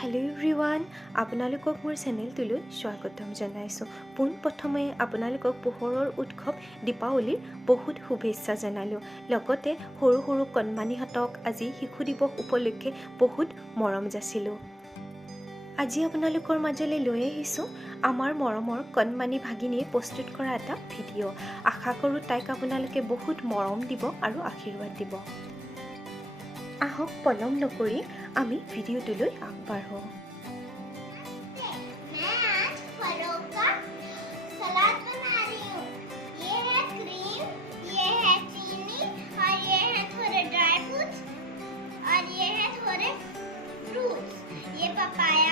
Hello' everyone, আপোনালোকক মোৰ চেনেলটোলৈ স্বাগতম জনাইছোঁ। পোনপ্ৰথমে আপোনালোকক পোহৰৰ উৎসৱ দীপাৱলীৰ বহুত শুভেচ্ছা জনালোঁ। লগতে সৰু সৰু কণমানিহঁতক আজি শিশু দিৱস উপলক্ষে বহুত মৰম যাচিলোঁ। আজি আপোনালোকৰ মাজলৈ লৈ আহিছোঁ আমাৰ মৰমৰ কণমানি ভাগিনীয়ে প্ৰস্তুত কৰা এটা ভিডিঅ'। আশা কৰোঁ তাইক আপোনালোকে বহুত মৰম দিব আৰু আশীৰ্বাদ দিব। আহক পলম নকৰি আমি ভিডিঅ'টোলৈ আগবাঢ়োঁ। मैं आज फलों का सलाद बना रही हूँ। ये है क्रीम, ये है चीनी और ये है थोड़े ड्राई फ्रूट्स और ये है थोड़े फ्रूट्स। ये पपाया